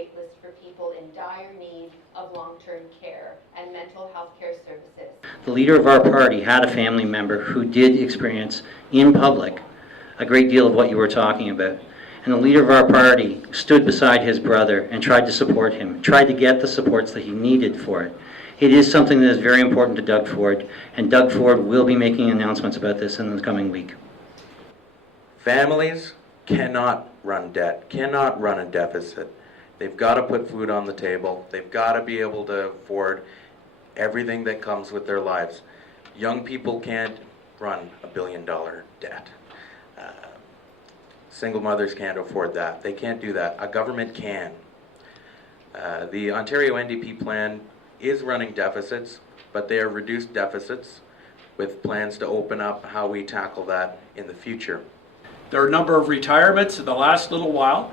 wait list for people in dire need of long-term care and mental health care services. The leader of our party had a family member who did experience in public a great deal of what you were talking about. And the leader of our party stood beside his brother and tried to support him, tried to get the supports that he needed for it. It is something that is very important to Doug Ford, and Doug Ford will be making announcements about this in the coming week. Families cannot run debt, cannot run a deficit. They've got to put food on the table. They've got to be able to afford everything that comes with their lives. Young people can't run $1 billion debt. Single mothers can't afford that. They can't do that. A government can. The Ontario NDP plan is running deficits, but they are reduced deficits with plans to open up how we tackle that in the future. There are a number of retirements in the last little while,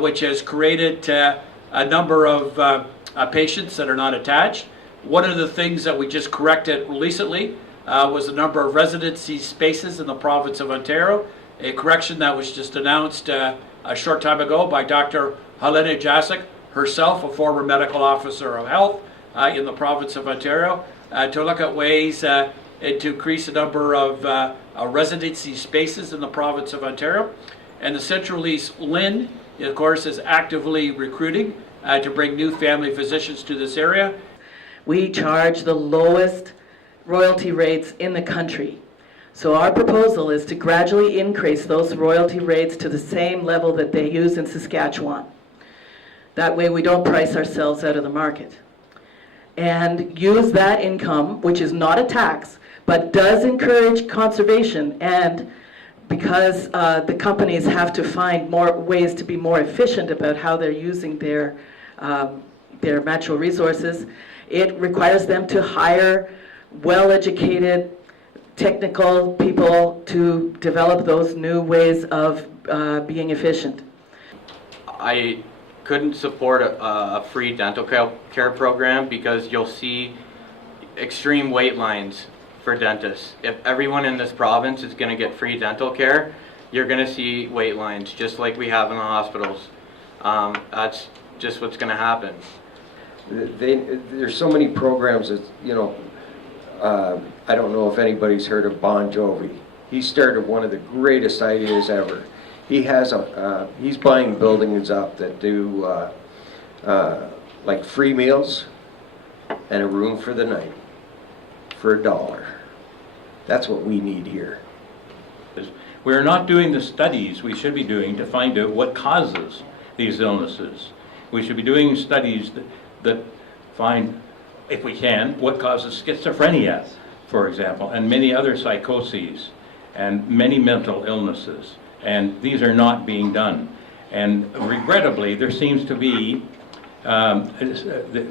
which has created a number of patients that are not attached. One of the things that we just corrected recently was the number of residency spaces in the province of Ontario, a correction that was just announced a short time ago by Dr. Helena Jasic, herself a former medical officer of health in the province of Ontario, to look at ways to increase the number of residency spaces in the province of Ontario. And the Central East LHIN, of course, is actively recruiting to bring new family physicians to this area. We charge the lowest royalty rates in the country. So our proposal is to gradually increase those royalty rates to the same level that they use in Saskatchewan. That way we don't price ourselves out of the market. And use that income, which is not a tax, but does encourage conservation, and because the companies have to find more ways to be more efficient about how they're using their natural resources, it requires them to hire well-educated technical people to develop those new ways of being efficient. I couldn't support a free dental care program because you'll see extreme wait lines for dentists. If everyone in this province is going to get free dental care, you're going to see wait lines just like we have in the hospitals. That's just what's going to happen. There's so many programs that, you know, I don't know if anybody's heard of Bon Jovi. He started one of the greatest ideas ever. He has he's buying buildings up that do like free meals and a room for the night for $1. That's what we need here. We're not doing the studies we should be doing to find out what causes these illnesses. We should be doing studies that find, if we can, what causes schizophrenia, for example, and many other psychoses and many mental illnesses. And these are not being done. And regrettably, there seems to be,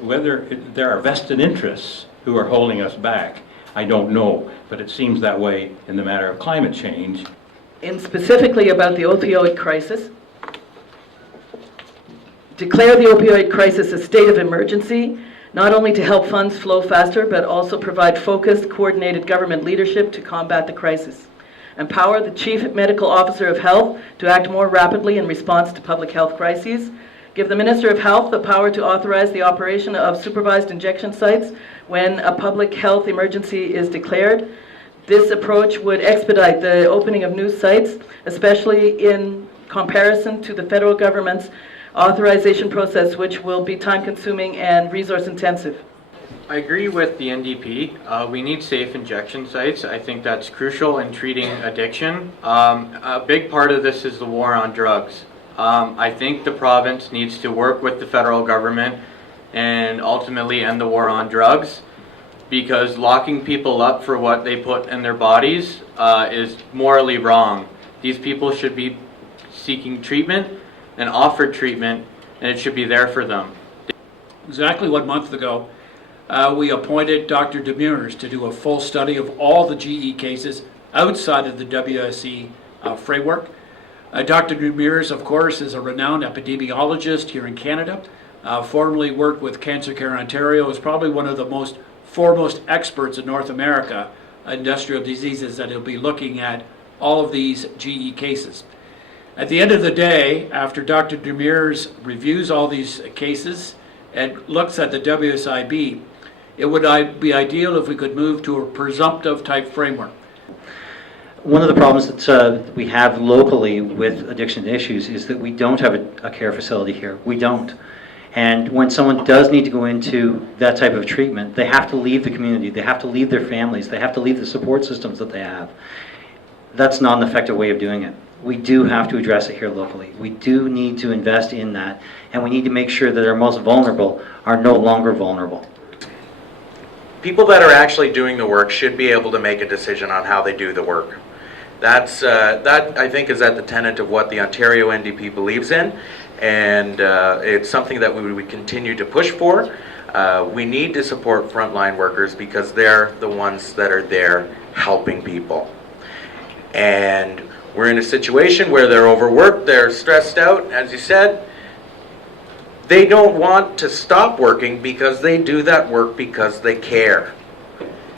whether there are vested interests who are holding us back, I don't know, but it seems that way in the matter of climate change. And specifically about the opioid crisis, declare the opioid crisis a state of emergency, not only to help funds flow faster, but also provide focused, coordinated government leadership to combat the crisis. Empower the Chief Medical Officer of Health to act more rapidly in response to public health crises. Give the Minister of Health the power to authorize the operation of supervised injection sites when a public health emergency is declared. This approach would expedite the opening of new sites, especially in comparison to the federal government's authorization process, which will be time-consuming and resource-intensive. I agree with the NDP. We need safe injection sites. I think that's crucial in treating addiction. A big part of this is the war on drugs. I think the province needs to work with the federal government and ultimately end the war on drugs, because locking people up for what they put in their bodies is morally wrong. These people should be seeking treatment and offered treatment, and it should be there for them. Exactly 1 month ago, we appointed Dr. Demers to do a full study of all the GE cases outside of the WSIB framework. Dr. Demers, of course, is a renowned epidemiologist here in Canada, formerly worked with Cancer Care Ontario, is probably one of the foremost experts in North America, industrial diseases, that he'll be looking at all of these GE cases. At the end of the day, after Dr. Demers reviews all these cases and looks at the WSIB, it would be ideal if we could move to a presumptive type framework. One of the problems that we have locally with addiction issues is that we don't have a care facility here. We don't. And when someone does need to go into that type of treatment, they have to leave the community, they have to leave their families, they have to leave the support systems that they have. That's not an effective way of doing it. We do have to address it here locally. We do need to invest in that, and we need to make sure that our most vulnerable are no longer vulnerable. People that are actually doing the work should be able to make a decision on how they do the work. That I think is at the tenet of what the Ontario NDP believes in, and it's something that we would continue to push for. We need to support frontline workers because they're the ones that are there helping people. And we're in a situation where they're overworked, they're stressed out, as you said. They don't want to stop working because they do that work because they care.